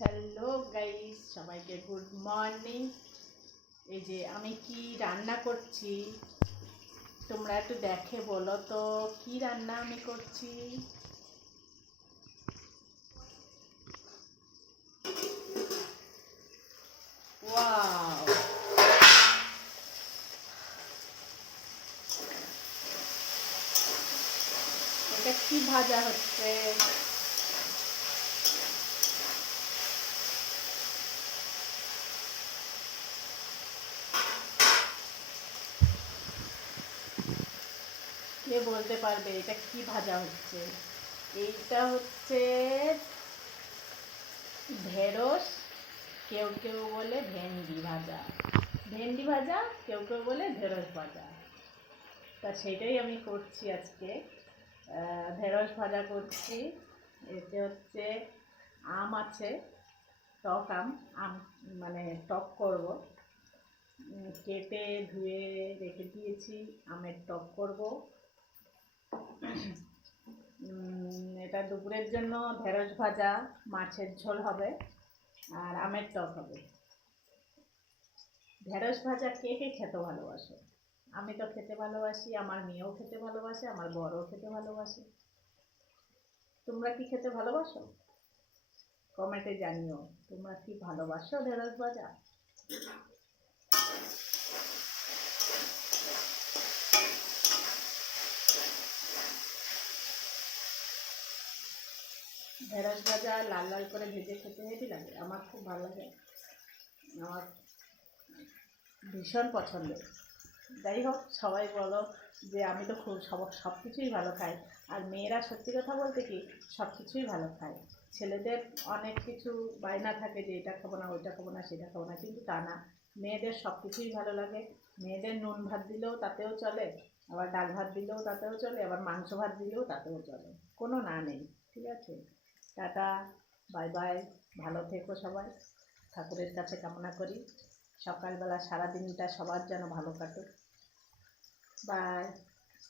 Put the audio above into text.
Hello guys সবাইকে good morning এই যে আমি কি রান্না করছি? তোমরা একটু দেখে বলো তো, কি রান্না আমি করছি? এটা কি ভাজা হচ্ছে? কে বলতে পারবে এটা কি ভাজা হচ্ছে। এইটা হচ্ছে ঢেঁড়স, কেউ কেউ বলে ভেন্ডি ভাজা। ভেন্ডি ভাজা, কেউ কেউ বলে ঢেঁড়স ভাজা। তা সেটাই আমি করছি আজকে। ঢেঁড়স ভাজা করছি। এতে হচ্ছে আম আছে, টক আম আম মানে টক করব। কেটে ধুয়ে রেখে দিয়েছি, আমের টক করব। এটা দুপুরের জন্য ঢেঁড়স ভাজা, মাছের ঝোল হবে, আর আমের টক হবে। ঢেঁড়স ভাজা কে কে খেতে ভালোবাসো? আমি তো খেতে ভালোবাসি, আমার মেয়েও খেতে ভালোবাসে, আমার বড়ও খেতে ভালোবাসে। তোমরা কি খেতে ভালোবাসো? কমেন্টে জানিও, তোমরা কি ভালোবাসো ঢেঁড়স ভাজা? ঢেঁড়স ভাজা, লাল লাল করে ভেজে খেতে হেঁটে লাগে। আমার খুব ভালো লাগে। আমার ভীষণ পছন্দের যাই হোক, সবাই বলো যে আমি তো খুব সব সব কিছুই ভালো খাই। আর মেয়েরা সত্যি কথা বলতে কি, সব কিছুই ভালো খায়। ছেলেদের অনেক কিছু বায়না থাকে যে এটা খাব না, ওইটা খাব না, সেটা খাব না, কিন্তু তা না। মেয়েদের সব কিছুই ভালো লাগে। মেয়েদের নুন ভাত দিলেও তাতেও চলে, আবার ডাল ভাত দিলেও তাতেও চলে, আবার মাংস ভাত দিলেও তাতেও চলে। কোনো না নেই, ঠিক আছে? টাটা, বাই বাই, ভালো থেকো সবাই। ঠাকুরের কাছে কামনা করি। সকালবেলা সারাদিনটা সবার যেন ভালো কাটুক। বাই।